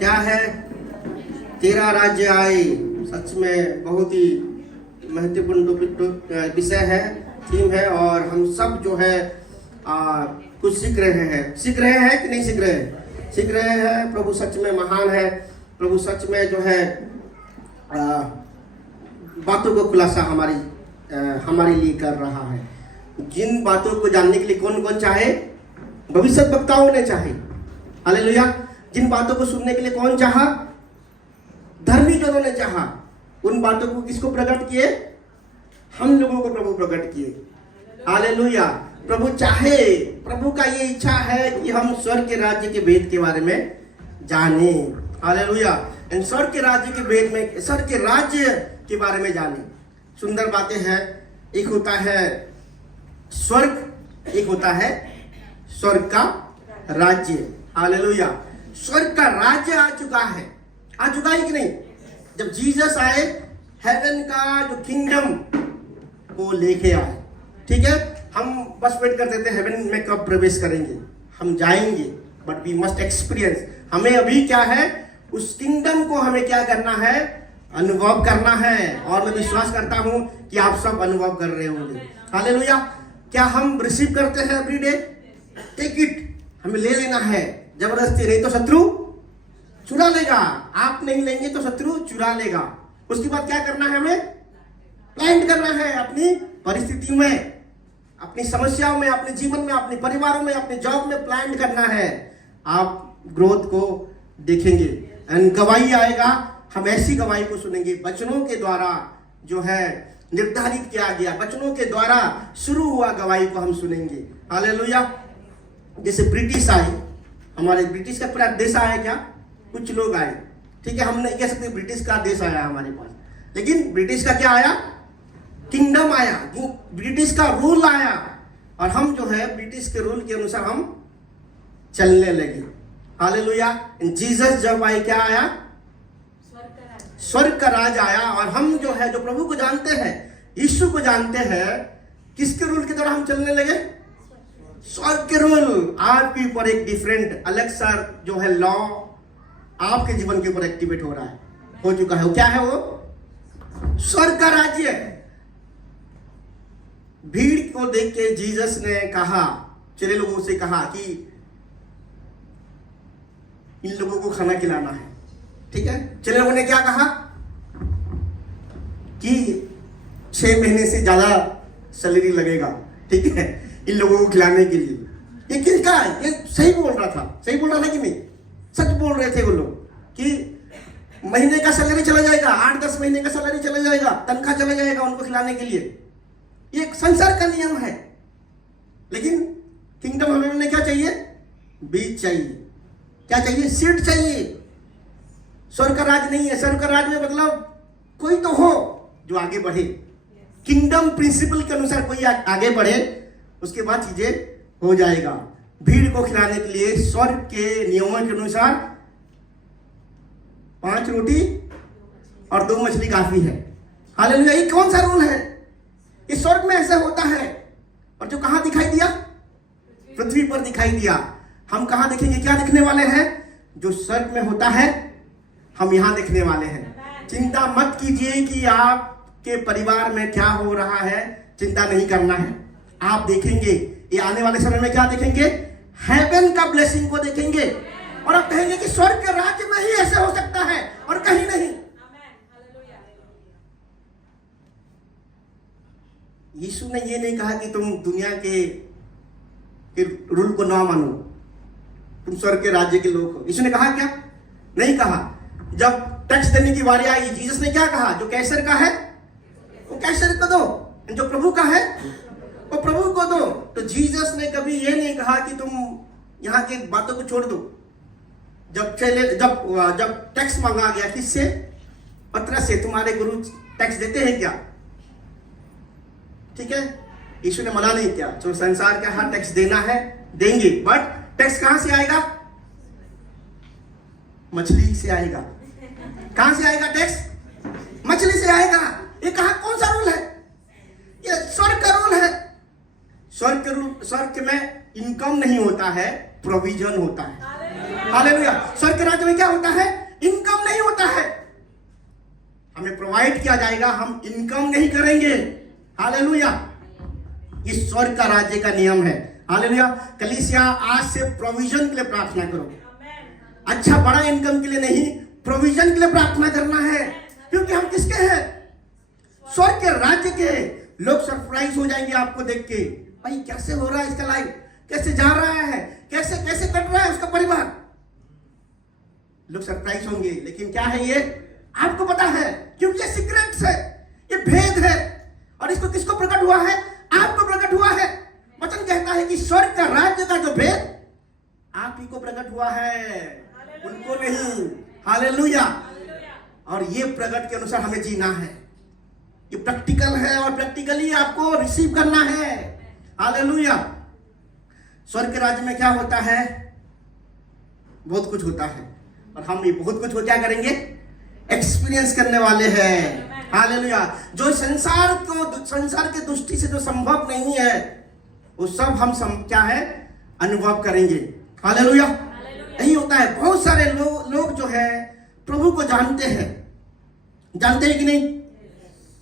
क्या है? तेरा राज्य आए। सच में बहुत ही महत्वपूर्ण विषय है, थीम है, और हम सब जो है कुछ सीख रहे हैं कि नहीं सीख रहे हैं? सीख रहे हैं। प्रभु सच में महान है। प्रभु सच में जो है बातों को खुलासा हमारे लिए कर रहा है। जिन बातों को जानने के लिए कौन कौन चाहे? भविष्यवक्ताओं ने चाहे। हालेलुया। जिन बातों को सुनने के लिए कौन चाहा? धर्मी जनों ने चाहा। उन बातों को किसको प्रकट किए? हम लोगों को प्रभु प्रकट किए। हालेलुया। प्रभु चाहे, प्रभु का ये इच्छा है कि हम स्वर्ग के राज्य के भेद के बारे में जाने। हालेलुया। स्वर्ग के राज्य के भेद में, स्वर्ग के राज्य के बारे में जाने। सुंदर बातें हैं। एक होता है स्वर्ग, एक होता है स्वर्ग का राज्य। हालेलुया। स्वर्ग का राज्य आ चुका है कि नहीं? जब जीसस आए, हेवन का जो किंगडम को लेके आए। ठीक है, हम बस वेट करते थे हेवन में कब प्रवेश करेंगे। हम जाएंगे, बट वी मस्ट एक्सपीरियंस। हमें अभी क्या है, उस किंगडम को हमें क्या करना है? अनुभव करना है। और मैं विश्वास करता हूं कि आप सब अनुभव कर रहे होंगे। हालेलुया। क्या हम रिसीव करते हैं एवरी डे? टेक इट, हमें ले लेना है जबरदस्ती, नहीं तो शत्रु चुरा लेगा। आप नहीं लेंगे तो शत्रु चुरा लेगा। उसके बाद क्या करना है? हमें प्लांट करना है अपनी परिस्थिति में, अपनी समस्याओं में, अपने जीवन में, अपने परिवारों में, अपने जॉब में प्लांट करना है। आप ग्रोथ को देखेंगे एंड गवाही आएगा। हम ऐसी गवाही को सुनेंगे वचनों के द्वारा, जो है निर्धारित किया गया वचनों के द्वारा शुरू हुआ गवाही को हम सुनेंगे। हालेलुया। जैसे ब्रिटिश आए, हमारे ब्रिटिश का पूरा देश आया क्या? कुछ लोग आए। ठीक है, हम नहीं कह सकते ब्रिटिश का देश आया हमारे पास, लेकिन ब्रिटिश का क्या आया? किंगडम आया, ब्रिटिश का रूल आया। और हम जो है ब्रिटिश के रूल के अनुसार हम चलने लगे। हालेलुया। जीसस जब आए, क्या आया? स्वर्ग का राज आया। और हम जो है, जो प्रभु को जानते हैं, यीशु को जानते हैं, किसके रूल के द्वारा हम चलने लगे? स्वर्ग के रूल। आपके ऊपर एक डिफरेंट अलग सा जो है लॉ आपके जीवन के ऊपर एक्टिवेट हो रहा है, हो चुका है। वो क्या है? वो स्वर्ग का राज्य। भीड़ को देख के जीसस ने कहा, चले लोगों से कहा कि इन लोगों को खाना खिलाना है। ठीक है, चले लोगों ने क्या कहा कि 6 महीने से ज्यादा सैलरी लगेगा, ठीक है, इन लोगों को खिलाने के लिए। ये किसका है? ये सही बोल रहा था, सही बोल रहा था कि नहीं? सच बोल रहे थे वो लोग कि महीने का सैलरी चला जाएगा, 8-10 महीने का सैलरी चला जाएगा, तनख्वाह चला जाएगा उनको खिलाने के लिए। ये एक संसार का नियम है। लेकिन किंगडम हमें क्या चाहिए? बीज चाहिए। क्या चाहिए? सीड चाहिए। स्वर्ग का राज नहीं है। स्वर्ग का राज में मतलब कोई तो हो जो आगे बढ़े, किंगडम प्रिंसिपल के अनुसार कोई आगे बढ़े, उसके बाद चीजें हो जाएगा। भीड़ को खिलाने के लिए स्वर्ग के नियमों के अनुसार 5 रोटी और 2 मछली काफी है। हालेलुया। ये कौन सा रूल है? इस स्वर्ग में ऐसा होता है। और जो कहां दिखाई दिया? पृथ्वी पर दिखाई दिया। हम कहां देखेंगे? क्या दिखने वाले हैं? जो स्वर्ग में होता है हम यहां देखने वाले हैं। चिंता मत कीजिए कि आपके परिवार में क्या हो रहा है, चिंता नहीं करना है। आप देखेंगे, ये आने वाले समय में क्या देखेंगे? हेवन का ब्लेसिंग को देखेंगे। और आप कहेंगे कि स्वर्ग के राज्य में ही ऐसे हो सकता है और कहीं नहीं। यीशु ने ये नहीं कहा कि तुम दुनिया के रूल को ना मानो, तुम स्वर्ग के राज्य के लोग हो। यीशु ने कहा क्या? नहीं कहा। जब टैक्स देने की बारी आई, जीसस ने क्या कहा? जो कैसर का है वो कैसर को दो, जो प्रभु का है वो प्रभु को दो। तो जीसस ने कभी ये नहीं कहा कि तुम यहाँ की बातों को छोड़ दो। जब टैक्स मांगा गया, किससे? पतरस से। तुम्हारे गुरु टैक्स देते हैं क्या? ठीक है, यीशु ने मना नहीं किया। जो संसार का हर टैक्स देना है देंगे, बट टैक्स कहां से आएगा? मछली से आएगा। कहां से आएगा टैक्स? मछली से आएगा। ये कहां, कौन सा रूल है? ये स्वर्ग का रूल है। स्वर्ग में इनकम नहीं होता है, प्रोविजन होता है। हालेलुया। स्वर्ग के राज्य में क्या होता है? हमें प्रोवाइड किया जाएगा, हम इनकम नहीं करेंगे। हालेलुया, ये स्वर्ग का राज्य का नियम है। हालेलुया, कलीसिया आज से प्रोविजन के लिए प्रार्थना करो। अच्छा बड़ा इनकम के लिए नहीं, प्रोविजन के लिए प्रार्थना करना है, क्योंकि हम किसके हैं? स्वर्ग के राज्य के। लोग सरप्राइज हो जाएंगे आपको देख के, भाई कैसे हो रहा है इसका लाइफ, कैसे जा रहा है, कैसे कैसे कट रहा है उसका परिवार। लोग सरप्राइज होंगे, लेकिन क्या है ये आपको पता है, क्योंकि ये सीक्रेट्स है, ये भेद है। और इसको किसको प्रकट हुआ है? आपको प्रकट हुआ है। वचन कहता है कि स्वर्ग का राज्य का जो भेद आप ही को प्रकट हुआ है, उनको नहीं। हालेलुया, और ये प्रकट के अनुसार हमें जीना है। ये प्रैक्टिकल है और प्रैक्टिकली आपको रिसीव करना है। हालेलुया, स्वर्ग के राज्य में क्या होता है? बहुत कुछ होता है, और हम ये बहुत कुछ को क्या करेंगे? एक्सपीरियंस करने वाले हैं। हालेलुया, जो संसार के दृष्टि से जो संभव नहीं है, वो सब हम क्या है? अनुभव करेंगे। हालेलुया, यही होता है। बहुत सारे लोग जो है प्रभु को जानते हैं कि नहीं,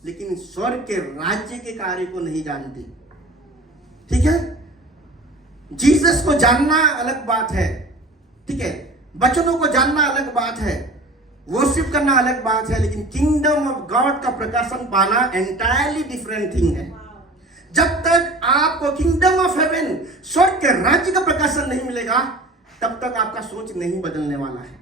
लेकिन स्वर्ग के राज्य के कार्य को नहीं जानते। ठीक है, जीसस को जानना अलग बात है, ठीक है, वचनों को जानना अलग बात है, वर्शिप करना अलग बात है, लेकिन किंगडम ऑफ गॉड का प्रकाशन पाना एंटायरली डिफरेंट थिंग है। जब तक आपको किंगडम ऑफ हेवन, स्वर्ग के राज्य का प्रकाशन नहीं मिलेगा, तब तक आपका सोच नहीं बदलने वाला है,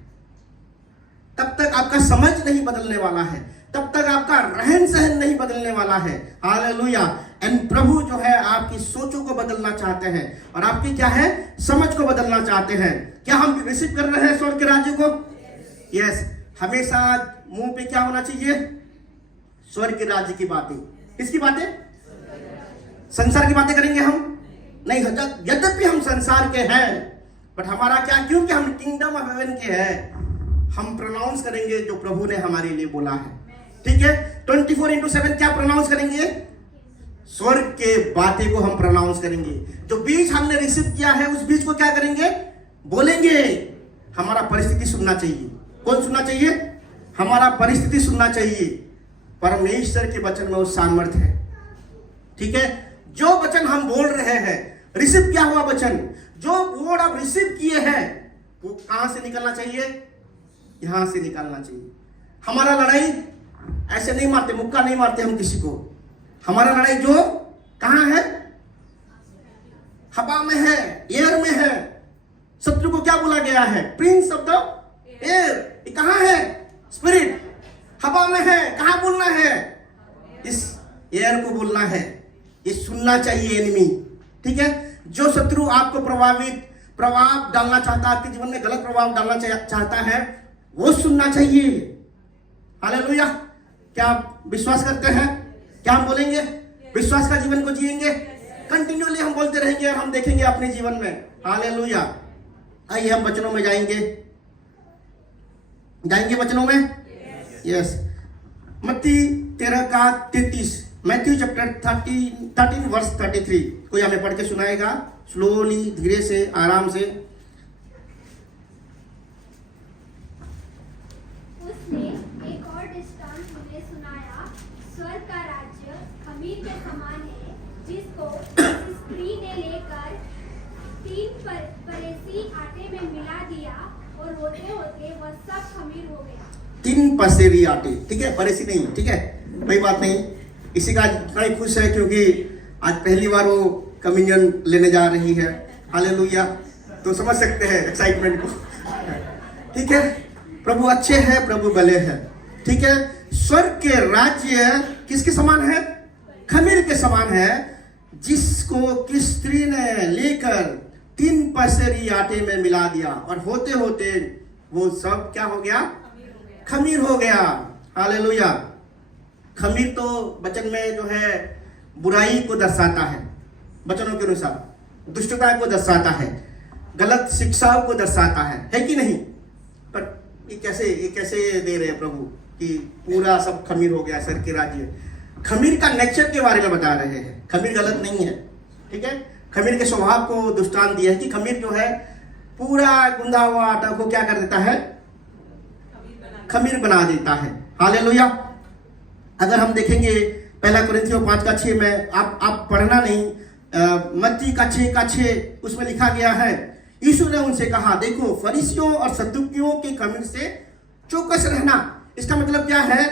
तब तक आपका समझ नहीं बदलने वाला है, तब तक आपका रहन सहन नहीं बदलने वाला है। हालेलुया, एंड प्रभु जो है आपकी सोचों को बदलना चाहते हैं, और आपकी क्या है? समझ को बदलना चाहते हैं। क्या हम रिसीव कर रहे हैं स्वर्ग के राज्य को? यस। हमेशा मुंह पे क्या होना चाहिए? स्वर्ग के राज्य की बातें। किसकी बातें? संसार की बातें करेंगे हम नहीं। यद्यपि हम संसार के हैं, बट हमारा क्या, क्योंकि हम किंगडम ऑफ हेवन के हैं, हम प्रोनाउंस करेंगे जो प्रभु ने हमारे लिए बोला है। ठीक है, 24/7 क्या प्रोनाउंस करेंगे? स्वर्ग के बातें को हम प्रोनाउंस करेंगे। जो बीज हमने रिसीव किया है, उस बीज को क्या करेंगे? बोलेंगे। हमारा परिस्थिति सुनना चाहिए। कौन सुनना चाहिए? हमारा परिस्थिति सुनना चाहिए। परमेश्वर के वचन में वो सामर्थ्य है। ठीक है, जो वचन हम बोल रहे हैं, रिसीव किया हुआ वचन, जो वर्ड आप रिसीव किए हैं, वो कहां से निकलना चाहिए? यहां से निकालना चाहिए। हमारा लड़ाई ऐसे नहीं मारते, मुक्का नहीं मारते हम किसी को। हमारा लड़ाई जो कहां है? हवा में है, एयर में है। शत्रु को क्या बोला गया है? Prince of the air. ये कहां है? स्पिरिट। हवा में है। कहां बोलना है? इस एयर को बोलना है। ये सुनना चाहिए एनिमी। ठीक है, जो शत्रु आपको प्रभाव डालना चाहता है, आपके जीवन में गलत प्रभाव डालना चाहता है, वो सुनना चाहिए। हालेलुया, क्या आप विश्वास करते हैं? क्या हम बोलेंगे? विश्वास का जीवन को जिएंगे। कंटिन्यूअली हम बोलते रहेंगे और हम देखेंगे अपने जीवन में। हालेलुया, आइए हम वचनों में जाएंगे वचनों में। यस, मत्ती 13:33, मैथ्यू चैप्टर 13 वर्स 33। कोई हमें पढ़ के सुनाएगा? स्लोली, धीरे से, आराम से। उसने एक और दृष्टांत मुझे सुनाया। स्वर्ग का राज्य खमीर के समान है, जिसको स्त्री ने लेकर 3 परेसी आटे में मिला दिया, और होते होते वह सब खमीर हो गया। 3 पसेरी आटे। ठीक है, परेसी नहीं। ठीक है, कोई बात नहीं। इसी का इतना ही खुश है क्योंकि आज पहली बार वो कम्युनियन लेने जा रही है। हालेलुया, तो समझ सकते हैं एक्साइटमेंट को। ठीक है, प्रभु अच्छे हैं, प्रभु भले हैं। ठीक है, स्वर्ग के राज्य किसके समान है? खमीर के समान है, जिसको किस स्त्री ने लेकर 3 पसेरी आटे में मिला दिया, और होते होते वो सब क्या हो गया? खमीर हो गया। हालेलुया, खमीर तो वचन में जो है बुराई को दर्शाता है, वचनों के अनुसार दुष्टता को दर्शाता है, गलत शिक्षाओं को दर्शाता है कि नहीं? पर ये कैसे दे रहे हैं प्रभु कि पूरा सब खमीर हो गया सर के राज्य? खमीर का नेचर के बारे में बता रहे हैं। खमीर गलत नहीं है। ठीक है, खमीर के स्वभाव को दृष्टांत दिया है कि खमीर जो है पूरा गुंदा हुआ आटा को क्या कर देता है? खमीर बना देता है। हालेलुया, अगर हम देखेंगे 1 कोरिन्थियों 5:6 में, आप पढ़ना नहीं, मत्ती का 6:6 उसमें लिखा गया है, यीशु ने उनसे कहा, देखो फरीसियों और सद्दुकियों के खमीर से चौकस रहना। इसका मतलब क्या है?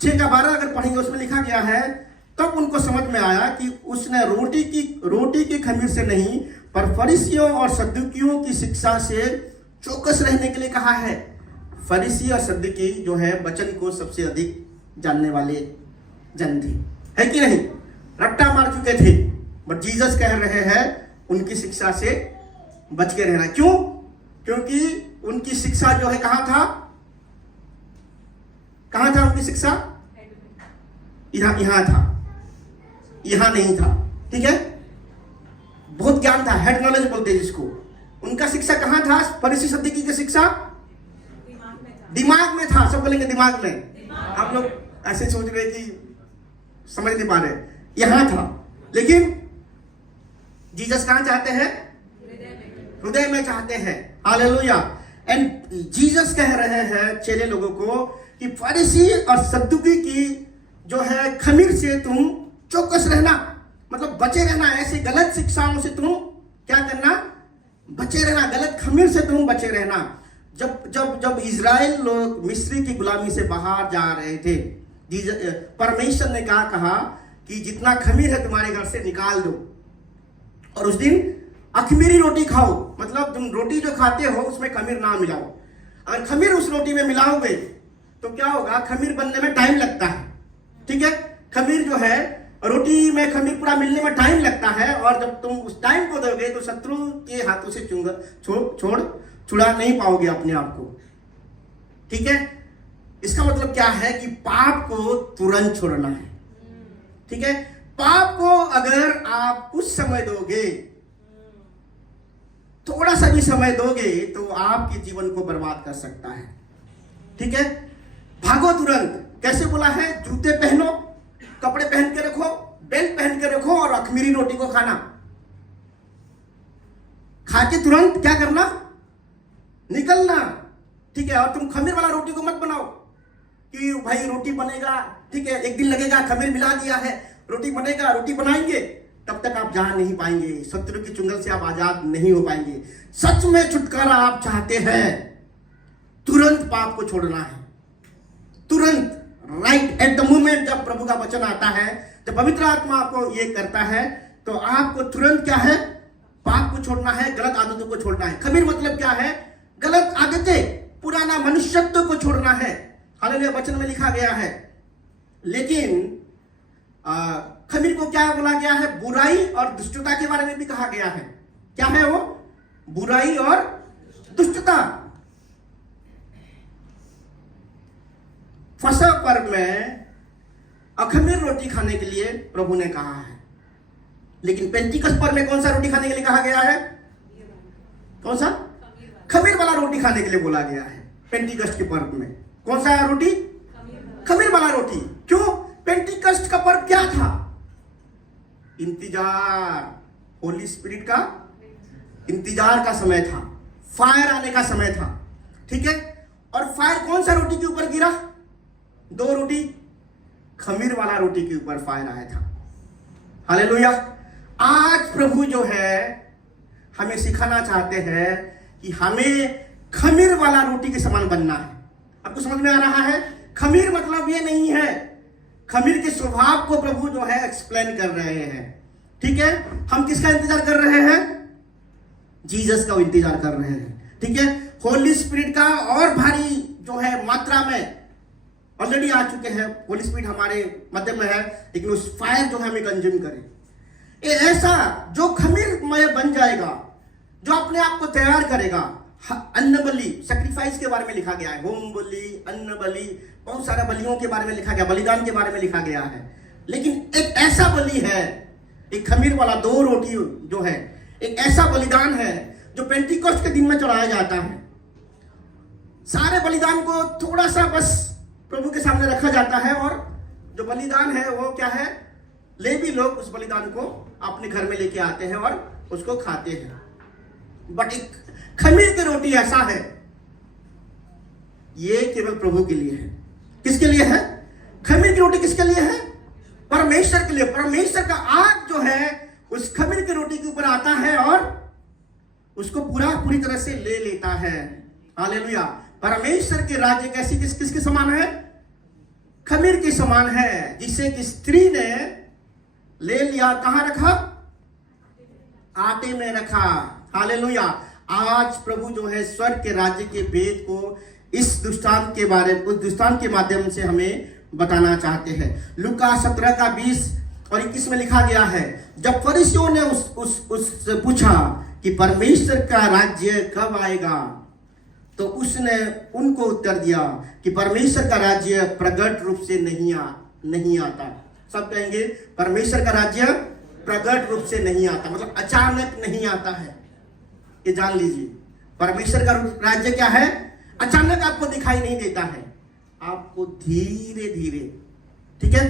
6:12 अगर पढ़ेंगे उसमें लिखा गया है, तब उनको समझ में आया कि उसने रोटी की खमीर से नहीं पर फरीसियों और सद्दुकियों की शिक्षा से चौकस रहने के लिए कहा है। फरीसी और सद्दुकी जो है वचन को सबसे अधिक जानने वाले जन थे, है कि नहीं? रट्टा मार चुके थे, बट जीसस कह रहे हैं उनकी शिक्षा से बच के रहना। क्यों? क्योंकि उनकी शिक्षा जो है कहां था उनकी शिक्षा? यहां था, यहां नहीं था। ठीक है, बहुत ज्ञान था, हेड नॉलेज बोलते हैं जिसको। उनका शिक्षा कहां था? फरीसी सद्दुकी की शिक्षा दिमाग में था। सब बोलेंगे दिमाग में। आप लोग ऐसे सोच रहे कि समझ नहीं पा रहे, यहां था। लेकिन जीसस कहां चाहते हैं? हृदय में चाहते हैं। हालेलुया। एंड जीसस कह रहे हैं चेले लोगों को कि फरीसी और सद्दुकी की जो है खमीर से तुम चौकस रहना, मतलब बचे रहना। ऐसे गलत शिक्षाओं से तुम क्या करना? बचे रहना। गलत खमीर से तुम बचे रहना। जब इजराइल लोग मिस्री की गुलामी से बाहर जा रहे थे, परमेश्वर ने कहा कि जितना खमीर है तुम्हारे घर से निकाल दो, और उस दिन अखमीरी रोटी खाओ। मतलब तुम रोटी जो खाते हो उसमें खमीर ना मिलाओ। अगर खमीर उस रोटी में मिलाओगे तो क्या होगा? खमीर बनने में टाइम लगता है। ठीक है, खमीर जो है, रोटी में खमीर पूरा मिलने में टाइम लगता है, और जब तुम उस टाइम को दोगे तो शत्रु के हाथों से छुड़ा नहीं पाओगे अपने आप को। ठीक है, इसका मतलब क्या है कि पाप को तुरंत छोड़ना है। ठीक है, पाप को अगर आप कुछ समय दोगे, थोड़ा सा भी समय दोगे, तो आपके जीवन को बर्बाद कर सकता है। ठीक है, भागो तुरंत। कैसे बोला है? जूते पहनो, कपड़े पहन के रखो, बेल्ट पहन के रखो, और अखमीरी रोटी को खाना। खा के तुरंत क्या करना? निकलना। ठीक है, और तुम खमीर वाला रोटी को मत बनाओ कि भाई रोटी बनेगा, ठीक है, एक दिन लगेगा, खमीर मिला दिया है, रोटी बनेगा, रोटी बनाएंगे, तब तक आप जा नहीं पाएंगे। शत्रु की चुंगल से आप आजाद नहीं हो पाएंगे। सच में छुटकारा आप चाहते हैं, तुरंत पाप को छोड़ना है। तुरंत, राइट एट द मोमेंट। जब प्रभु का वचन आता है, जब पवित्र आत्मा आपको ये करता है, तो आपको तुरंत क्या है? पाप को छोड़ना है, गलत आदतों को छोड़ना है। खमीर मतलब क्या है? गलत आदतें, पुराना मनुष्यत्व को छोड़ना है। हालेलुया, वचन में लिखा गया है। लेकिन खमीर को क्या बोला गया है? बुराई और दुष्टता के बारे में भी कहा गया है। क्या है वो? बुराई और दुष्टता। फसह पर्व में अखमीर रोटी खाने के लिए प्रभु ने कहा है, लेकिन पेंटिकस्ट पर्व में कौन सा रोटी खाने के लिए कहा गया है? कौन सा? खमीर वाला रोटी खाने के लिए बोला गया है। पेंटिकस्ट के पर्व में कौन सा रोटी? खमीर वाला रोटी। क्यों? पेंटिकस्ट का पर्व क्या था? इंतजार, होली स्पिरिट का इंतजार का समय था, फायर आने का समय था। ठीक है, और फायर कौन सा रोटी के ऊपर गिरा? 2 रोटी, खमीर वाला रोटी के ऊपर फायर आया था। हालेलुया। आज प्रभु जो है हमें सिखाना चाहते हैं कि हमें खमीर वाला रोटी के समान बनना है। आपको समझ में आ रहा है? खमीर मतलब ये नहीं है, खमीर के स्वभाव को प्रभु जो है एक्सप्लेन कर रहे हैं। ठीक है, हम किसका इंतजार कर रहे हैं? जीसस का इंतजार कर रहे हैं। ठीक है, होली स्पिरिट का और भारी जो है मात्रा में ऑलरेडी आ चुके हैं। होली स्पिरिट हमारे मध्य में है, लेकिन उस फायर जो है हमें कंज्यूम करे। ये ऐसा जो खमीरमय बन जाएगा, जो अपने आप को तैयार करेगा। अन्न बलि, सैक्रिफाइस के बारे में लिखा गया है। होम बलि, अन्न बलि, बहुत सारे बलियों के बारे में लिखा गया, बलिदान के बारे में लिखा गया है। लेकिन एक ऐसा बलि है, एक खमीर वाला 2 रोटी जो है, एक ऐसा बलिदान है जो पेंटिकोस्ट के दिन में चढ़ाया जाता है। सारे बलिदान को थोड़ा सा बस प्रभु के सामने रखा जाता है, और जो बलिदान है वो क्या है? लेवी लोग उस बलिदान को अपने घर में लेके आते हैं और उसको खाते हैं। बट एक खमीर की रोटी ऐसा है, ये केवल प्रभु के लिए है। किसके लिए है? खमीर की रोटी किसके लिए है? परमेश्वर के लिए। परमेश्वर का आग जो है उस खमीर की रोटी के ऊपर आता है और उसको पूरी तरह से ले लेता है। हालेलुया। परमेश्वर के राज्य कैसी किसके समान है? खमीर के समान है, जिसे कि स्त्री ने ले लिया, कहां रखा? आटे में रखा। हालेलुया। आज प्रभु जो है स्वर्ग के राज्य के भेद को इस दृष्टांत के माध्यम से हमें बताना चाहते हैं। लूका 17 का 20 और 21 में लिखा गया है, जब फरीसियों ने उससे पूछा कि परमेश्वर का राज्य कब आएगा, तो उसने उनको उत्तर दिया कि परमेश्वर का राज्य प्रकट रूप से नहीं आता। सब कहेंगे परमेश्वर का राज्य प्रकट रूप से नहीं आता, मतलब अचानक नहीं आता है। ये जान लीजिए, परमेश्वर का राज्य क्या है? अचानक आपको दिखाई नहीं देता है, आपको धीरे धीरे। ठीक है,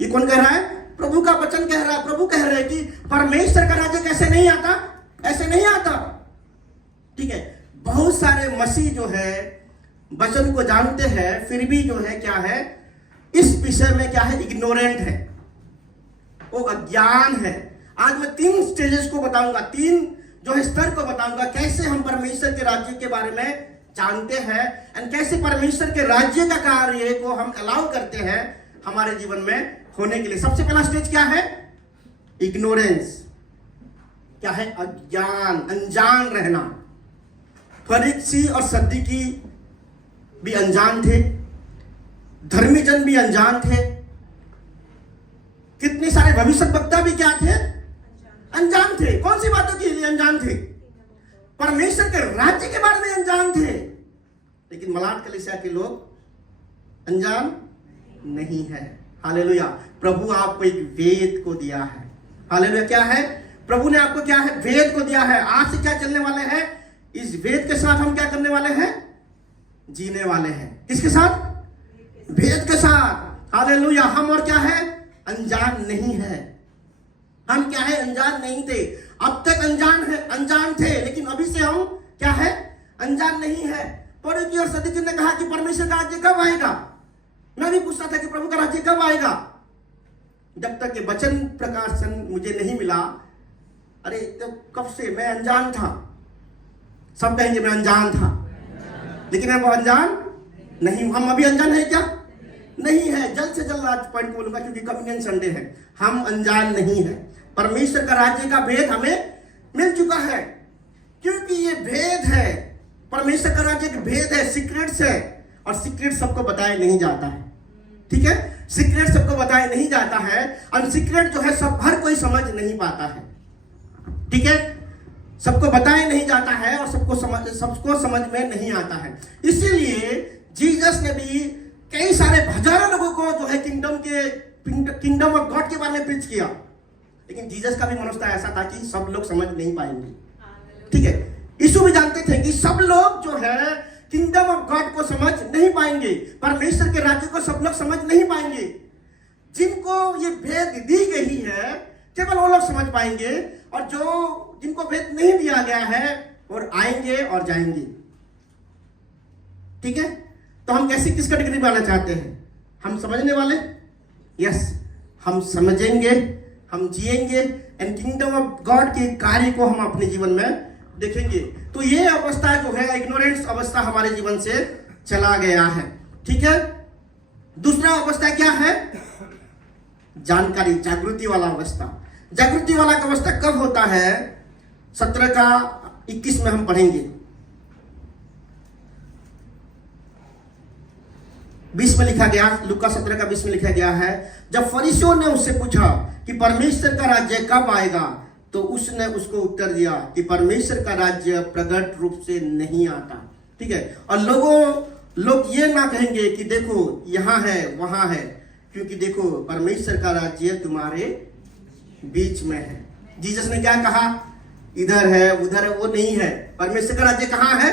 ये कौन कह रहा है? प्रभु का वचन कह रहा है। प्रभु कह रहे हैं कि परमेश्वर का राज्य कैसे नहीं आता? ऐसे नहीं आता। ठीक है, बहुत सारे मसीह जो है वचन को जानते हैं, फिर भी जो है क्या है, इस विषय में क्या है? इग्नोरेंट है, वो अज्ञान है। आज मैं 3 स्टेजेस को बताऊंगा, 3 जो है स्तर को बताऊंगा, कैसे हम परमेश्वर के राज्य के बारे में जानते हैं एंड कैसे परमेश्वर के राज्य का कार्य को हम अलाउ करते हैं हमारे जीवन में होने के लिए। सबसे पहला स्टेज क्या है? इग्नोरेंस। क्या है? अज्ञान, अनजान रहना। फरीसी और सद्दूकी भी अनजान थे, धर्मी जन भी अनजान थे, कितने सारे भविष्यवक्ता भी क्या थे? अनजान थे। कौन सी बातों के लिए अनजान थे? परमेश्वर के राज्य के बारे में अनजान थे। लेकिन मलाट कलीसिया के लोग अनजान नहीं है। हालेलुया। प्रभु आपको एक वेद को दिया है। हालेलुया। क्या है? प्रभु ने आपको क्या है? वेद को दिया है। आज से क्या चलने वाले हैं? इस वेद के साथ हम क्या करने वाले हैं? जीने वाले हैं। किसके साथ? वेद के साथ। हालेलुया। हम और क्या है? अनजान नहीं है। हम क्या है? अनजान नहीं थे। अब तक अनजान थे, लेकिन अभी से हम क्या है? अनजान नहीं है। फरीसी और सद्दूकी ने कहा कि परमेश्वर का राज्य कब आएगा? मैं भी पूछता था कि प्रभु का राज्य कब आएगा। जब तक ये वचन प्रकाशन मुझे नहीं मिला, अरे तो कब से मैं अनजान था। सब कहेंगे मैं अनजान था, लेकिन मैं वो अनजान नहीं हूं। हम अभी अनजान है क्या? नहीं है। जल्द से जल्द आज पॉइंट बोलूंगा, क्योंकि कम्युनियन संडे है। हम अनजान नहीं है। परमेश्वर का राज्य का भेद हमें मिल चुका है, क्योंकि ये भेद है। परमेश्वर का राज्य का भेद है, सीक्रेट्स है, और सीक्रेट सबको बताया नहीं जाता है। ठीक है, सीक्रेट सबको बताया नहीं जाता है, और सीक्रेट जो है सब हर कोई समझ नहीं पाता है। ठीक है, सबको बताया नहीं जाता है और सबको समझ में नहीं आता है। इसीलिए जीसस ने भी कई सारे हजारों लोगों को जो है किंगडम ऑफ गॉड के बारे में प्रीच किया, लेकिन जीसस का भी मनोस्ता ऐसा था कि सब लोग समझ नहीं पाएंगे। ठीक है, यीशु भी जानते थे कि सब लोग जो है किंगडम ऑफ गॉड को समझ नहीं पाएंगे, परमेश्वर के राज्य को सब लोग समझ नहीं पाएंगे। जिनको ये भेद दी गई है केवल वो लोग समझ पाएंगे, और जिनको भेद नहीं दिया गया है और आएंगे और जाएंगे। ठीक है, तो हम कैसे किस कैटेगरी में आना चाहते हैं? हम समझने वाले? यस, हम समझेंगे, हम जिएंगे एंड किंगडम ऑफ गॉड के कार्य को हम अपने जीवन में देखेंगे। तो ये अवस्था जो है, इग्नोरेंस अवस्था हमारे जीवन से चला गया है। ठीक है, दूसरा अवस्था क्या है? जानकारी, जागृति वाला अवस्था। जागृति वाला अवस्था कब होता है? 17 का 21 में हम पढ़ेंगे। 20 में लिखा गया, लूका 17 का 20 में लिखा गया है, जब फरीसियों ने उससे पूछा कि परमेश्वर का राज्य कब आएगा, तो उसने उसको उत्तर दिया कि परमेश्वर का राज्य प्रकट रूप से नहीं आता। ठीक है, और लोग ये ना कहेंगे कि देखो यहाँ है वहां है, क्योंकि देखो परमेश्वर का राज्य तुम्हारे बीच में है। जीसस ने क्या कहा? इधर है उधर है, वो नहीं है। परमेश्वर का राज्य कहाँ है?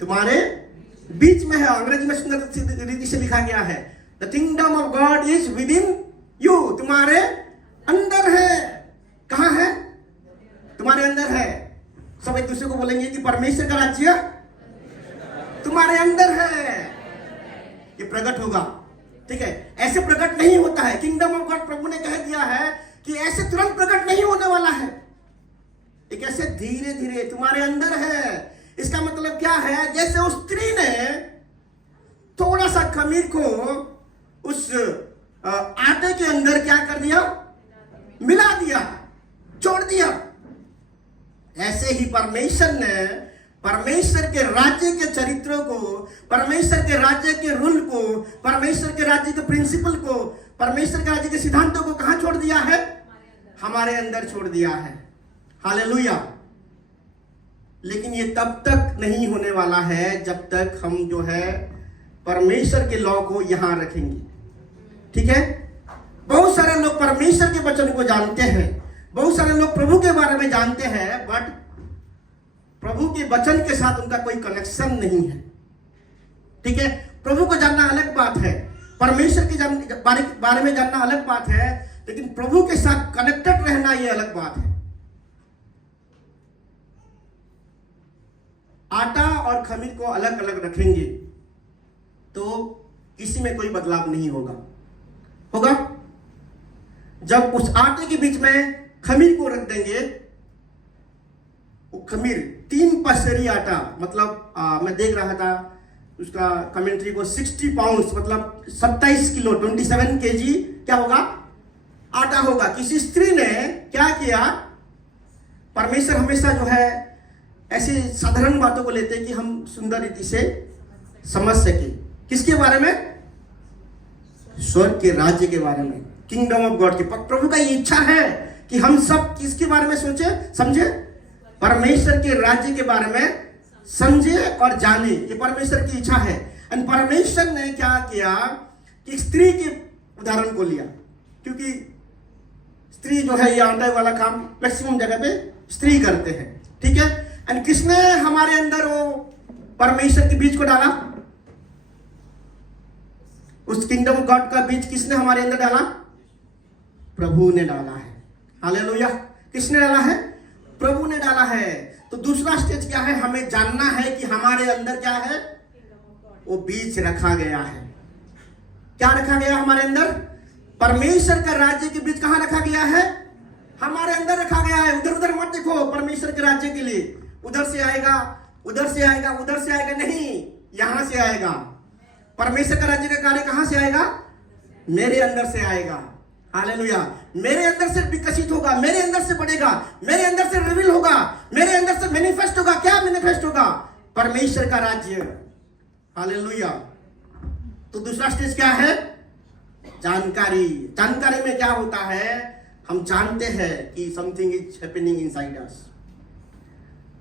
तुम्हारे बीच में है। अंग्रेजी में सुंदर रीति से लिखा गया है, the kingdom of God is with in you. तुम्हारे अंदर है। कहाँ है? तुम्हारे अंदर है। सब एक दूसरे को बोलेंगे कि परमेश्वर का राज्य तुम्हारे अंदर है। ये प्रकट होगा। ठीक है, ऐसे प्रकट नहीं होता है। किंगडम ऑफ गॉड प्रभु ने कह दिया है कि ऐसे तुरंत प्रकट नहीं होने वाला है, एक ऐसे धीरे धीरे तुम्हारे अंदर है। इसका मतलब क्या है, जैसे उस स्त्री ने थोड़ा सा खमीर को उस आटे के अंदर क्या कर दिया, मिला दिया, छोड़ दिया, ऐसे ही परमेश्वर ने परमेश्वर के राज्य के चरित्रों को, परमेश्वर के राज्य के रूल को, परमेश्वर के राज्य के प्रिंसिपल को, परमेश्वर के राज्य के सिद्धांतों को कहां छोड़ दिया है, हमारे अंदर छोड़ दिया है। हालेलुया। लेकिन ये तब तक नहीं होने वाला है जब तक हम जो है परमेश्वर के लॉ को यहां रखेंगे। ठीक है, बहुत सारे लोग परमेश्वर के वचन को जानते हैं, बहुत सारे लोग प्रभु के बारे में जानते हैं, बट प्रभु के वचन के साथ उनका कोई कनेक्शन नहीं है। ठीक है, प्रभु को जानना अलग बात है, परमेश्वर के बारे में जानना अलग बात है, लेकिन प्रभु के साथ कनेक्टेड रहना यह अलग बात है। आटा और खमीर को अलग अलग रखेंगे तो किसी में कोई बदलाव नहीं होगा। जब उस आटे के बीच में खमीर को रख देंगे, वो खमीर 3 पसेरी आटा, मतलब मैं देख रहा था उसका कमेंट्री को, 60 पाउंड्स मतलब 27 किलो 27 केजी क्या होगा, आटा होगा। किसी स्त्री ने क्या किया, परमेश्वर हमेशा जो है ऐसी साधारण बातों को लेते हैं कि हम सुंदर रीति से समझ सके। किसके बारे में, स्वर्ग के राज्य के बारे में, किंगडम ऑफ गॉड के। प्रभु का ये इच्छा है कि हम सब किसके बारे में सोचे, समझे, परमेश्वर के राज्य के बारे में समझे और जाने, ये परमेश्वर की इच्छा है। एंड परमेश्वर ने क्या किया कि स्त्री के उदाहरण को लिया, क्योंकि स्त्री जो है ये आटा वाला काम मैक्सिमम जगह पे स्त्री करते हैं। ठीक है, एंड किसने हमारे अंदर वो परमेश्वर के बीज को डाला, उस किंगडम ऑफ गॉड का बीज किसने हमारे अंदर डाला, प्रभु ने डाला है। हालेलुया। किसने डाला है, प्रभु ने डाला है। तो दूसरा स्टेज क्या है, हमें जानना है कि हमारे अंदर क्या है, वो बीज रखा गया है। क्या रखा गया हमारे अंदर, परमेश्वर का राज्य के बीज कहां रखा गया है, हमारे अंदर रखा गया है। उधर उधर मत देखो परमेश्वर के राज्य के लिए, उधर से आएगा, उधर से आएगा, उधर से आएगा, नहीं, यहां से आएगा। परमेश्वर का राज्य का कार्य कहां से आएगा, मेरे अंदर से आएगा। हालेलुया। मेरे अंदर से विकसित होगा, मेरे अंदर से बढ़ेगा, मेरे अंदर से रिवील होगा, मेरे अंदर से मैनिफेस्ट होगा। क्या मैनिफेस्ट होगा, परमेश्वर का राज्य। हालेलुया। तो दूसरा स्टेज क्या है, जानकारी। जानकारी में क्या होता है, हम जानते हैं कि something is happening inside us.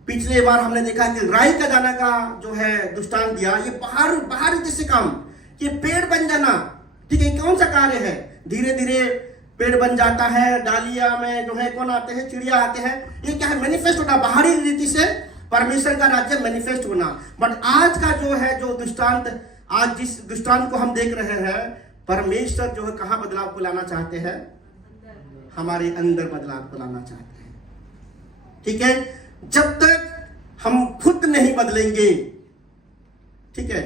पिछले बार हमने देखा कि राई का दाना का जो है दृष्टांत दिया, ये बाहर जैसे काम, ये पेड़ बन जाना। ठीक है, कौन सा कार्य है, धीरे धीरे पेड़ बन जाता है, डालिया में जो है कौन आते हैं, चिड़िया आते हैं। ये क्या है, मैनिफेस्ट होना, बाहरी रीति से परमेश्वर का राज्य मैनिफेस्ट होना। बट आज का जो है जो दृष्टांत, आज जिस दृष्टांत को हम देख रहे हैं, परमेश्वर जो है कहां बदलाव को लाना चाहते हैं, हमारे अंदर बदलाव को लाना चाहते हैं। ठीक है, जब तक हम खुद नहीं बदलेंगे, ठीक है,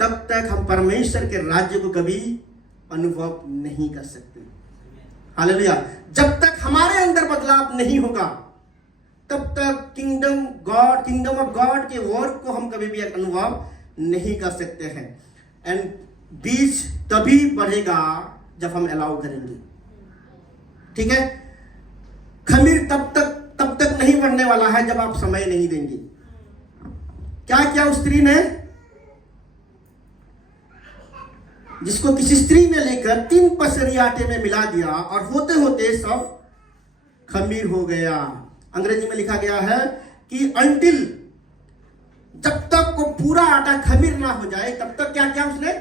तब तक हम परमेश्वर के राज्य को कभी अनुभव नहीं कर सकते। हालेलुया। जब तक हमारे अंदर बदलाव नहीं होगा, तब तक किंगडम ऑफ गॉड के वर्क को हम कभी भी अनुभव नहीं कर सकते हैं। एंड बीज तभी बढ़ेगा जब हम अलाउ करेंगे। ठीक है, खमीर तब तक नहीं बढ़ने वाला है जब आप समय नहीं देंगे। क्या किया उस स्त्री ने, जिसको किसी स्त्री ने लेकर 3 पसेरी आटे में मिला दिया और होते होते सब खमीर हो गया। अंग्रेजी में लिखा गया है कि अंटिल, जब तक वो पूरा आटा खमीर ना हो जाए तब तक क्या किया उसने,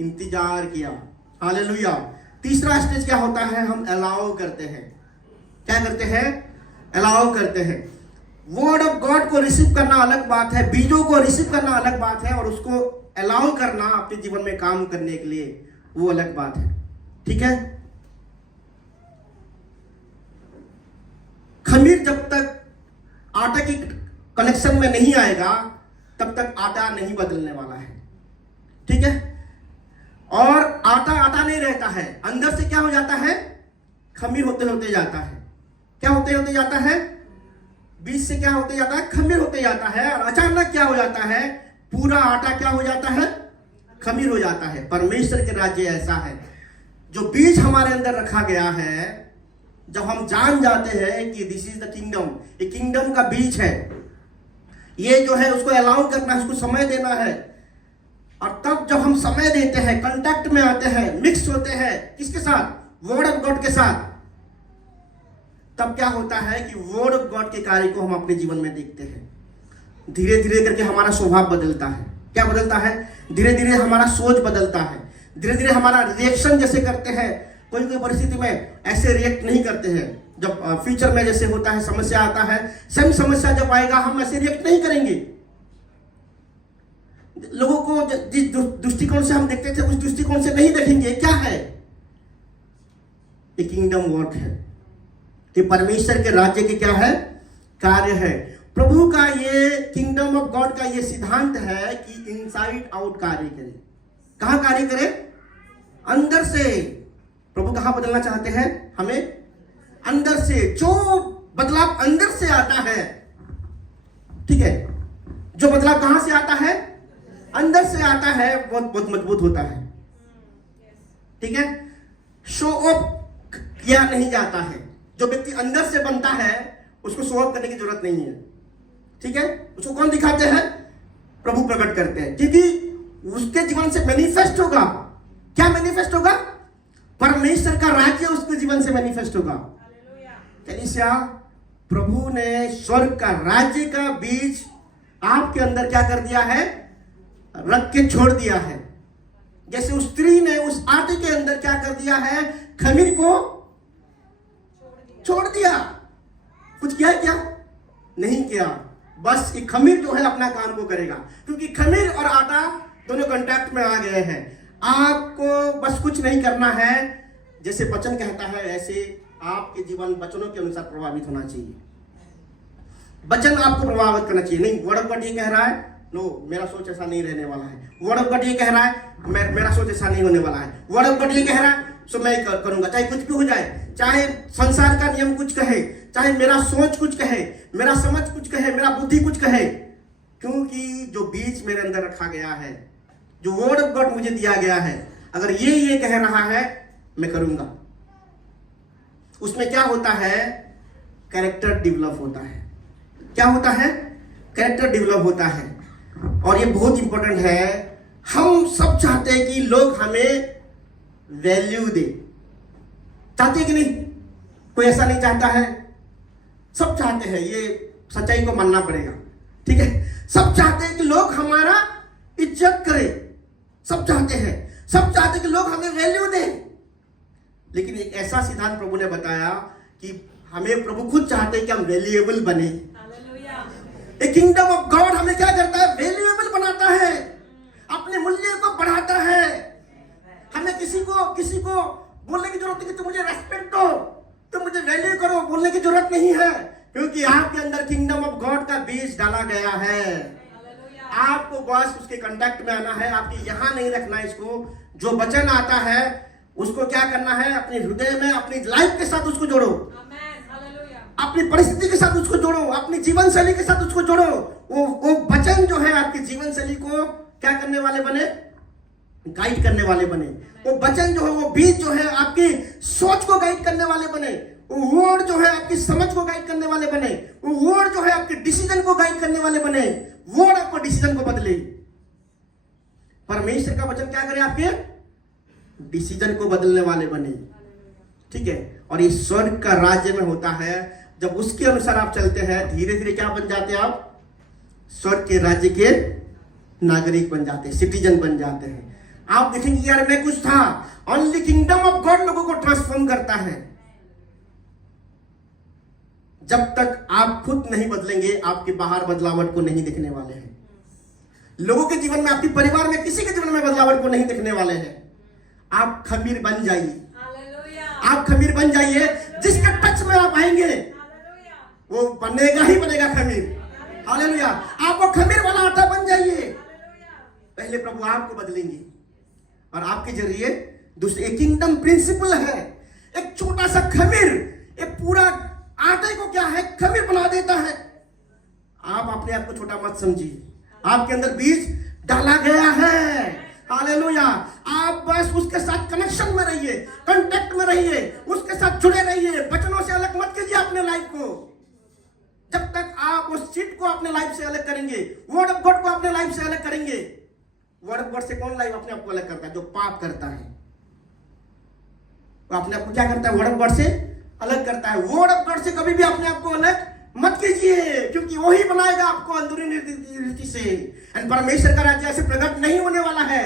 इंतजार किया। हालेलुया। तीसरा स्टेज क्या होता है, हम अलाउ करते हैं। क्या करते हैं, अलाउ करते हैं। वर्ड ऑफ गॉड को रिसीव करना अलग बात है, बीजों को रिसीव करना अलग बात है, और उसको अलाउ करना अपने जीवन में काम करने के लिए, वो अलग बात है। ठीक है, खमीर जब तक आटा की कनेक्शन में नहीं आएगा तब तक आटा नहीं बदलने वाला है। ठीक है, और जाता है, अंदर से क्या हो जाता है, खमीर होते होते जाता है। क्या होते होते जाता है, बीज से क्या होते जाता है, खमीर होते जाता है। और अचानक क्या हो जाता है, पूरा आटा क्या हो जाता है, खमीर हो जाता है। परमेश्वर के राज्य ऐसा है, जो बीज हमारे अंदर रखा गया है, जब हम जान जाते हैं कि दिस इज द किंगडम, ये किंगडम का बीज है, ये जो है उसको अलाउ करना है, उसको समय देना है। और तब जब हम समय देते हैं, कांटेक्ट में आते हैं, मिक्स होते हैं किसके साथ, वर्ड ऑफ गॉड के साथ, तब क्या होता है कि वर्ड ऑफ गॉड के कार्य को हम अपने जीवन में देखते हैं। धीरे धीरे करके हमारा स्वभाव बदलता है। क्या बदलता है, धीरे धीरे हमारा सोच बदलता है, धीरे धीरे हमारा रिएक्शन जैसे करते हैं, कोई कोई परिस्थिति में ऐसे रिएक्ट नहीं करते हैं। जब फ्यूचर में जैसे होता है, समस्या आता है, सेम समस्या जब आएगा हम ऐसे रिएक्ट नहीं करेंगे। लोगों को जिस दृष्टिकोण से हम देखते थे उस दृष्टिकोण से नहीं देखेंगे। क्या है, ये किंगडम वर्क है, ये परमेश्वर के राज्य के क्या है, कार्य है। प्रभु का ये किंगडम ऑफ गॉड का ये सिद्धांत है कि इनसाइड आउट कार्य करे। कहां कार्य करे, अंदर से। प्रभु कहां बदलना चाहते हैं, हमें अंदर से। जो बदलाव अंदर से आता है, ठीक है, जो बदलाव कहां से आता है, अंदर से आता है, बहुत बहुत मजबूत होता है। ठीक है, शो ऑफ किया नहीं जाता है। जो व्यक्ति अंदर से बनता है उसको शो ऑफ करने की जरूरत नहीं है। ठीक है, उसको कौन दिखाते हैं, प्रभु प्रकट करते हैं, क्योंकि उसके जीवन से मैनिफेस्ट होगा। क्या मैनिफेस्ट होगा, परमेश्वर का राज्य उसके जीवन से मैनिफेस्ट होगा। कलीसिया, प्रभु ने स्वर्ग का राज्य का बीज आपके अंदर क्या कर दिया है, रख के छोड़ दिया है। जैसे उस स्त्री ने उस आटे के अंदर क्या कर दिया है, खमीर को छोड़ दिया। कुछ किया क्या, नहीं किया, बस ये खमीर जो है अपना काम को करेगा, क्योंकि खमीर और आटा दोनों कांटेक्ट में आ गए हैं। आपको बस कुछ नहीं करना है, जैसे वचन कहता है ऐसे आपके जीवन वचनों के अनुसार प्रभावित होना चाहिए। वचन आपको प्रभावित करना चाहिए। नहीं, वर्ड ऑफ गॉड ये कह रहा है, नो मेरा सोच ऐसा नहीं रहने वाला है। वर्ड ऑफ गॉड ये कह रहा है, मेरा सोच ऐसा नहीं होने वाला है। वर्ड ऑफ गॉड ये कह रहा है, सो मैं करूंगा, चाहे कुछ भी हो जाए, चाहे संसार का नियम कुछ कहे, चाहे मेरा सोच कुछ कहे, मेरा समझ कुछ कहे, मेरा बुद्धि कुछ कहे, क्योंकि जो बीज मेरे अंदर रखा गया है, जो वर्ड ऑफ गॉड मुझे दिया गया है, अगर ये कह रहा है मैं करूंगा। उसमें क्या होता है, कैरेक्टर डेवलप होता है। क्या होता है, कैरेक्टर डेवलप होता है। और ये बहुत इंपॉर्टेंट है। हम सब चाहते हैं कि लोग हमें वैल्यू दे, चाहते कि नहीं, कोई ऐसा नहीं चाहता है, सब चाहते हैं, ये सच्चाई को मानना पड़ेगा। ठीक है, सब चाहते हैं कि लोग हमारा इज्जत करें, सब चाहते हैं, सब चाहते हैं कि लोग हमें वैल्यू दें। लेकिन एक ऐसा सिद्धांत प्रभु ने बताया कि हमें, प्रभु खुद चाहते हैं कि हम वैल्यूएबल बने। एक किंगडम ऑफ गॉड हमें क्या करता है, वैल्यूएबल बनाता है, अपने मूल्य को बढ़ाता है। हमें किसी को बोलने की जरूरत नहीं कि तुम मुझे रेस्पेक्ट दो, तुम मुझे वैल्यू करो, बोलने की जरूरत नहीं है, क्योंकि आपके अंदर किंगडम ऑफ गॉड का बीज डाला गया है। आपको बस उसके कांटेक्ट में आना है, आपके यहां नहीं रखना है इसको। जो वचन आता है उसको क्या करना है, अपने हृदय में, अपनी लाइफ के साथ उसको जोड़ो, अपनी परिस्थिति के साथ उसको जोड़ो, अपनी जीवन शैली के साथ उसको जोड़ो। वो वचन जो है आपकी जीवन शैली को क्या करने वाले बने, गाइड करने वाले बने। वो वचन जो है, वो बीज जो है आपकी सोच को गाइड करने वाले बने। वो वर्ड जो है आपकी समझ को गाइड करने वाले बने। वो वर्ड जो है आपके डिसीजन को गाइड करने वाले बने। वर्ड आपको डिसीजन को बदले। परमेश्वर का वचन क्या करे, आपके डिसीजन को बदलने वाले बने। ठीक है, और ये स्वर्ग का राज्य में होता है। जब उसके अनुसार आप चलते हैं, धीरे धीरे क्या बन जाते हैं आप, स्वर्ग के राज्य के नागरिक बन जाते हैं, सिटीजन बन जाते हैं। आप देखेंगे यार मैं कुछ था, ओनली किंगडम ऑफ गॉड लोगों को ट्रांसफॉर्म करता है। जब तक आप खुद नहीं बदलेंगे, आपके बाहर बदलावट को नहीं देखने वाले हैं। लोगों के जीवन में, आपके परिवार में, किसी के जीवन में बदलावट को नहीं देखने वाले हैं। आप खमीर बन जाइए, आप खमीर बन जाइए। जिसके टच में आप आएंगे वो बनेगा ही बनेगा खमीर। हालेलुया, आप वो खमीर वाला आटा बन जाइए। पहले प्रभु आपको बदलेंगे और आपके जरिए दूसरी एक किंगडम प्रिंसिपल है। एक छोटा सा खमीर एक पूरा आटे को क्या है, खमीर बना देता है। आप अपने आप को छोटा मत समझिए, आपके अंदर बीज डाला गया है। हालेलुया। आप बस उसके साथ कनेक्शन में रहिए, कांटेक्ट में रहिए, उसके साथ जुड़े रहिए। वचनों से अलग मत कीजिए अपने लाइफ को। जब तक आप उस चीज को अपने लाइफ से अलग करेंगे, वर्ड ऑफ गॉड को अपने लाइफ से अलग करेंगे। वर्ड ऑफ गॉड से कौन लाइफ अपने आप को अलग करता है? जो पाप करता है वो अपने आप को क्या करता है? वर्ड ऑफ गॉड से अलग करता है। वर्ड ऑफ गॉड से कभी भी अपने आप को अलग मत कीजिए, क्योंकि वही बनाएगा आपको अंदरूनी रीति से। एंड परमेश्वर का राज्य ऐसे प्रकट नहीं होने वाला है,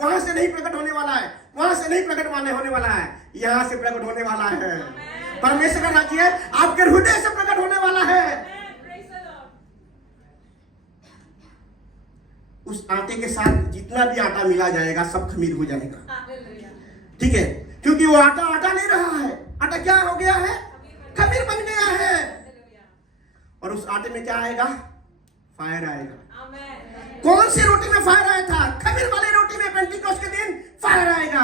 वहां से नहीं प्रकट होने वाला है, वहां से नहीं प्रकट होने वाला है, यहां से प्रकट होने वाला है। परमेश्वर का राज्य आपके हृदय से प्रकट होने वाला है। उस आटे के साथ जितना भी आटा मिला जाएगा सब खमीर हो जाएगा, ठीक है? क्योंकि वो आटा आटा नहीं रहा है, आटा क्या हो गया है? खमीर बन गया है। और उस आटे में क्या आएगा? फायर आएगा। कौन सी रोटी में फायर आया था? खमीर वाली रोटी में पेंटिकोस्ट के दिन फायर आएगा।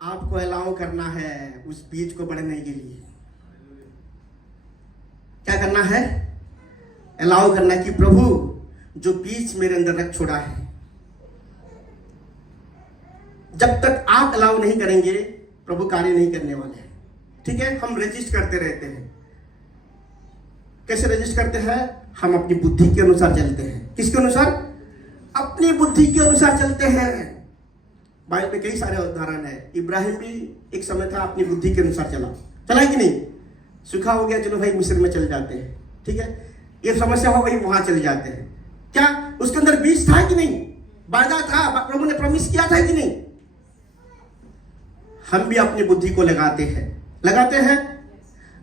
आपको अलाउ करना है उस बीज को बढ़ने के लिए। क्या करना है? अलाउ करना कि प्रभु जो बीज मेरे अंदर रख छोड़ा है, जब तक आप अलाउ नहीं करेंगे प्रभु कार्य नहीं करने वाले हैं, ठीक है? हम रजिस्ट करते रहते हैं। कैसे रजिस्ट करते हैं? हम अपनी बुद्धि के अनुसार चलते हैं। किसके अनुसार? अपनी बुद्धि के अनुसार चलते हैं। बाइबल में कई सारे उदाहरण है। इब्राहिम भी एक समय था अपनी बुद्धि के अनुसार चला कि नहीं? सूखा हो गया, चलो भाई मिस्र में चल जाते हैं, ठीक है? ये समस्या हो गई, वहां चले जाते हैं। क्या उसके अंदर बीज था कि नहीं? वादा था, प्रभु ने प्रॉमिस किया था कि नहीं? हम भी अपनी बुद्धि को लगाते हैं।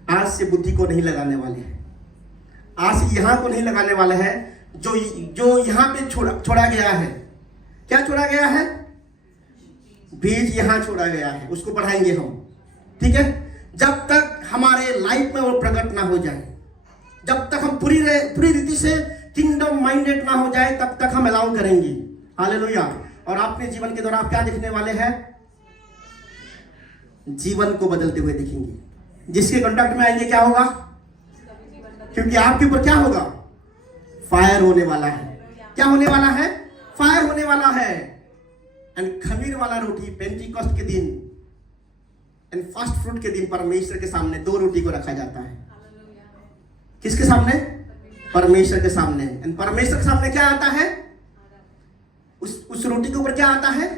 आज से बुद्धि को नहीं लगाने वाले हैं, आज से यहां को नहीं लगाने वाले हैं। जो यहां पे छोड़ा गया है, क्या छोड़ा गया है? बीज यहां छोड़ा गया है, उसको बढ़ाएंगे हम, ठीक है? जब तक हमारे लाइफ में वो प्रकट ना हो जाए, जब तक हम पूरी रीति से किंगडम माइंडेड ना हो जाए, तब तक हम अलाउ करेंगे। हालेलुया। और आपके जीवन के दौरान आप क्या देखने वाले हैं? जीवन को बदलते हुए दिखेंगे। जिसके कांटेक्ट में आएंगे क्या होगा? क्योंकि आपके ऊपर क्या होगा? फायर होने वाला है। क्या होने वाला है? फायर होने वाला है। एंड खमीर वाला रोटी पेंटिकोस्ट के दिन एंड फर्स्ट फ्रूट के दिन परमेश्वर के सामने 2 रोटी को रखा जाता है। किसके सामने? परमेश्वर के सामने। एंड परमेश्वर के सामने क्या आता है? उस रोटी के ऊपर क्या आता है?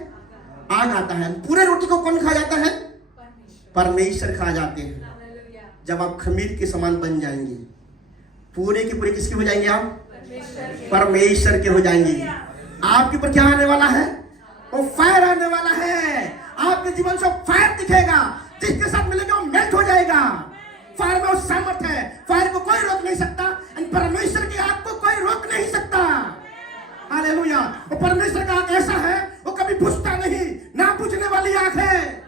आग आता है। पूरे रोटी को कौन खा जाता है? परमेश्वर खा जाते हैं। जब आप खमीर के समान बन जाएंगे, पूरे के पूरे किसके हो जाएंगे? आप परमेश्वर के हो जाएंगे। आपके ऊपर क्या आने वाला है? वो फायर आने वाला है। आपके जीवन से फायर दिखेगा, जिसके साथ मिलेगा वो मेल्ट हो जाएगा। फायर में वो सामर्थ है, फायर को कोई रोक नहीं सकता। परमेश्वर की आग को कोई रोक नहीं सकता। हालेलुया। वो परमेश्वर का आग ऐसा है, वो कभी बुझता नहीं, ना बुझने वाली आग है।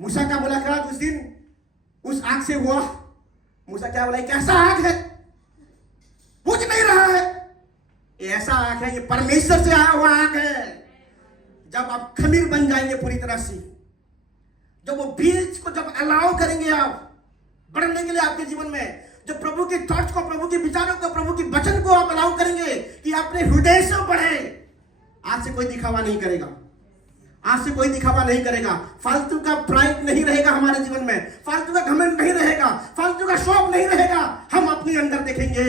मूसा का मुलाकात उस दिन उस आग से हुआ। मूसा क्या बोला? कैसा आग है, बुझ नहीं रहा है। ऐसा आग है, ये परमेश्वर से आया हुआ आग है। जब आप खमीर बन जाएंगे पूरी तरह से, जब वो बीज को जब अलाउ करेंगे आप बढ़ने के लिए आपके जीवन में, जब प्रभु के थॉट्स को, प्रभु के विचारों को, प्रभु के वचन को आप अलाउ करेंगे कि अपने हृदय से बढ़े। आज से कोई दिखावा नहीं करेगा, आज से कोई दिखावा नहीं करेगा। फालतू का प्राइड नहीं रहेगा हमारे जीवन में, फालतू का घमंड नहीं रहेगा, फालतू का शौक नहीं रहेगा। हम अपने अंदर देखेंगे,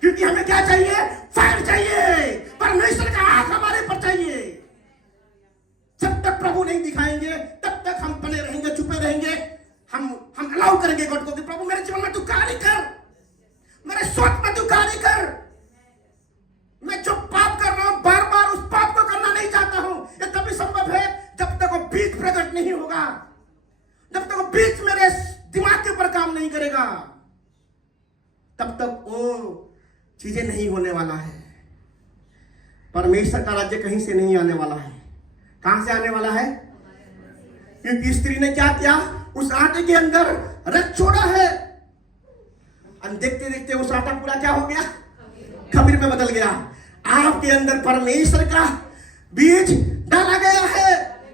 क्योंकि हमें क्या चाहिए? फायर चाहिए। परमेश्वर का आग हमारे पर चाहिए। जब तक प्रभु नहीं दिखाएंगे तब तक हम बने रहेंगे, छुपे रहेंगे। हम अलाउ करेंगे गॉड को कि प्रभु मेरे जीवन में तू कार्य कर, मेरे सोच में तू कार्य कर। मैं जो पाप कर रहा हूं बार बार उस पाप को करना नहीं चाहता हूं। ये तभी संभव है जब तक वो बीज प्रकट नहीं होगा, जब तक वो बीज मेरे दिमाग के ऊपर काम नहीं करेगा, तब तक वो चीजें नहीं होने वाला है। परमेश्वर का राज्य कहीं से नहीं आने वाला है। कहां से आने वाला है? क्योंकि स्त्री ने क्या किया? उस आटे के अंदर रख छोड़ा है। देखते देखते उस आटा पूरा क्या हो गया? खमीर में बदल गया। आपके अंदर परमेश्वर का बीज डाला गया है,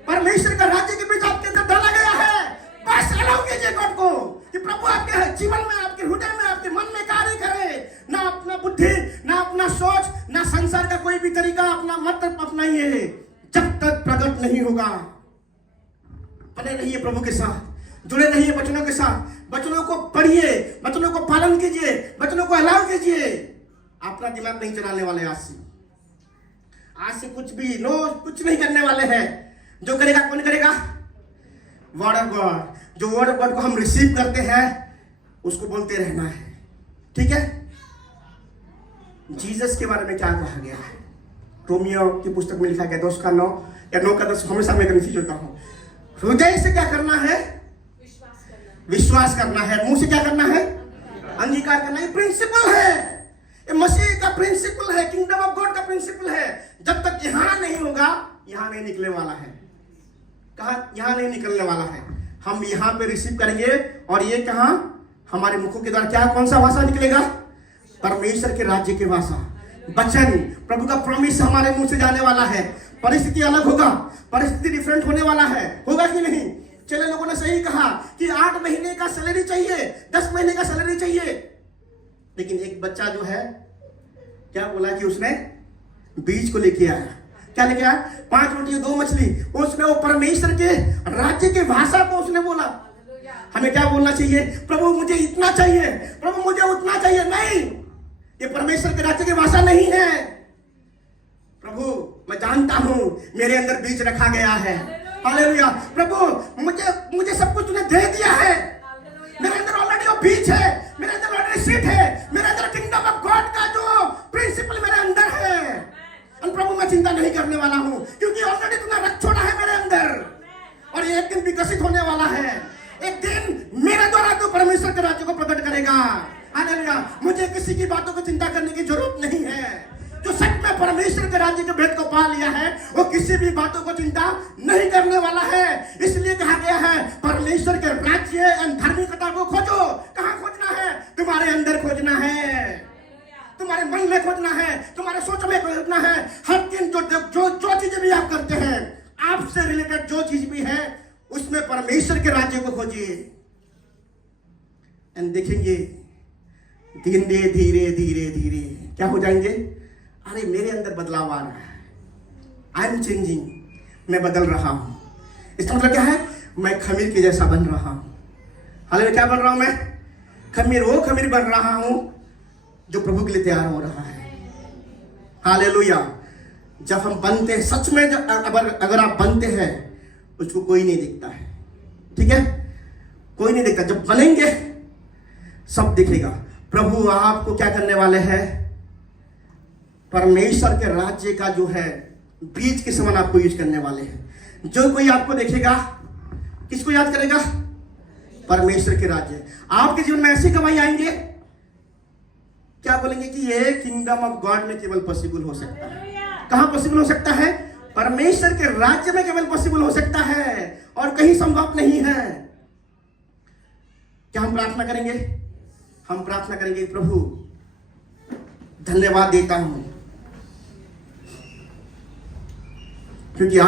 परमेश्वर का राज्य के बीच आपके अंदर डाला गया है। बस अलाउ कीजिए गॉड को कि प्रभु आपके जीवन में, आपके हृदय में, आपके मन में कार्य करे। ना अपना बुद्धि, ना अपना सोच, ना संसार का कोई भी तरीका अपना मत अपनाइए। जब तक प्रकट नहीं होगा, बने रहिए प्रभु के साथ, जुड़े रहिए वचनों के साथ, वचनों को पढ़िए, वचनों को पालन कीजिए, वचनों को अलाउ कीजिए। अपना दिमाग नहीं चलाने वाले आज से कुछ भी कुछ नहीं करने वाले हैं। जो करेगा कौन करेगा? Word of God. जो वर्ड ऑफ गॉड को हम रिसीव करते हैं उसको बोलते रहना है। ठीक है? जीसस के बारे में क्या कहा गया है? रोमियो की पुस्तक में लिखा गया 10 का 9 या 9 का 10, हमेशा मैं कंफ्यूज होता हूं। हृदय से क्या करना है? विश्वास करना है। मुंह से क्या करना है? अंगीकार करना। ये प्रिंसिपल है, ये मसीह का प्रिंसिपल है, किंगडम ऑफ गॉड का प्रिंसिपल है। जब तक यहां नहीं होगा, यहां नहीं निकलने वाला है। कहा? यहां नहीं निकलने वाला है। हम यहां पे रिसीव करेंगे और ये कहां? हमारे मुखों के द्वारा क्या, कौन सा भाषा निकलेगा? परमेश्वर के राज्य की भाषा, वचन, प्रभु का प्रॉमिस हमारे मुंह से जाने वाला है। परिस्थिति अलग होगा, परिस्थिति डिफरेंट होने वाला है। होगा कि नहीं? चले लोगों ने सही कहा कि 8 महीने का सैलरी चाहिए, 10 महीने का सैलरी चाहिए। लेकिन एक बच्चा जो है क्या बोला कि उसने बीज को लेके आया। क्या लेके आया? 5 रोटी 2 मछली। उसने वो परमेश्वर के राज्य की भाषा को उसने बोला। हमें क्या बोलना चाहिए? प्रभु मुझे इतना चाहिए, प्रभु मुझे उतना चाहिए। नहीं, ये परमेश्वर के राज्य की भाषा नहीं है। प्रभु मैं जानता हूं मेरे अंदर बीज रखा गया है। हालेलुया। प्रभु मुझे सब कुछ तूने दे दिया है। मेरे अंदर ऑलरेडी वो बीज है, मेरे अंदर ऑलरेडी सीड है, मेरे अंदर किंगडम ऑफ गॉड का जो प्रिंसिपल मेरे अंदर है। और प्रभु मैं चिंता नहीं करने वाला हूं क्योंकि ऑलरेडी तूने रख छोड़ा है मेरे अंदर। और ये एक दिन विकसित होने वाला है। एक दिन मेरे द्वारा तो परमेश्वर के राज्य को प्रकट करेगा। हालेलुया। मुझे किसी की बातों को चिंता करने की जरूरत नहीं है। जो सच में परमेश्वर के राज्य के भेद को पा लिया है वो किसी भी बातों को चिंता नहीं करने वाला है। इसलिए कहा गया है परमेश्वर के राज्य एवं धार्मिकता को खोजो। कहां खोजना है? तुम्हारे अंदर खोजना है, तुम्हारे मन में खोजना है, तुम्हारे सोच में खोजना है। हर दिन जो चीजें भी आप करते हैं, आपसे रिलेटेड जो चीज भी है, उसमें परमेश्वर के राज्य को खोजिए। एंड देखेंगे धीरे धीरे धीरे धीरे क्या हो जाएंगे? अरे मेरे अंदर बदलाव आ रहा है। आई एम चेंजिंग, मैं बदल रहा हूं। इसका मतलब क्या है? मैं खमीर के जैसा बन रहा हूं। हालेलुया। क्या बन रहा हूं मैं? खमीर, वो खमीर बन रहा हूं जो प्रभु के लिए तैयार हो रहा है। हालेलुया। जब हम बनते हैं सच में, अगर आप बनते हैं उसको कोई नहीं दिखता है। ठीक है? कोई नहीं दिखता। जब बनेंगे सब दिखेगा। प्रभु आपको क्या करने वाले हैं? परमेश्वर के राज्य का जो है बीज के समान आपको यूज करने वाले हैं। जो कोई आपको देखेगा किसको याद करेगा? परमेश्वर के राज्य। आपके जीवन में ऐसी गवाही आएंगे, क्या बोलेंगे कि ये किंगडम ऑफ गॉड में केवल पॉसिबल हो सकता है। कहां पॉसिबल हो सकता है? परमेश्वर के राज्य में केवल पॉसिबल हो सकता है और कहीं संभव नहीं है। क्या हम प्रार्थना करेंगे? हम प्रार्थना करेंगे, प्रभु धन्यवाद देता हूं क्योंकि